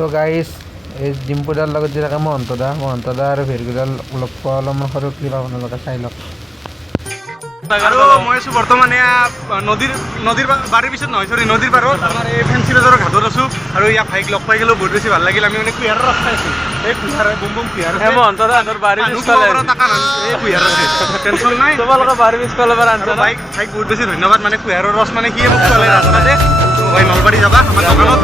তো গাইজ এই ডিম্পুদাৰ লগত যে থাকে মহন্তদা আৰু ভেৰগুদাৰ লগ পোৱা অলপমান সৰু কিবা আপোনালোকে চাই লওক। আৰু মই আছোঁ বৰ্তমান এয়া নদীৰ বাৰীৰ পিছত নহয় চৰি নদীৰ পাৰত আমাৰ এই ফেঞ্চি বজাৰৰ ঘাটত আছোঁ আৰু ইয়াক ভাইক লগ পাই গ'লোঁ বহুত বেছি ভাল লাগিল। আমি মানে কুঁহিয়াৰৰ ৰস খাইছোঁ। এই কুঁহিয়াৰ বুম কুঁহিয়াৰ আছে এই কুঁহিয়াৰ আছে টেনশ্যন নাই। তোমালোকৰ বাৰীৰ পিছফালৰ পৰা আনছা ভাইক বহুত বেছি ধন্যবাদ। মানে কুঁহিয়াৰৰ ৰস মানে সিয়ে মোক খোৱালে ৰাস্তাতে ভাই নলবাৰী যাবা আমাৰ দোকানত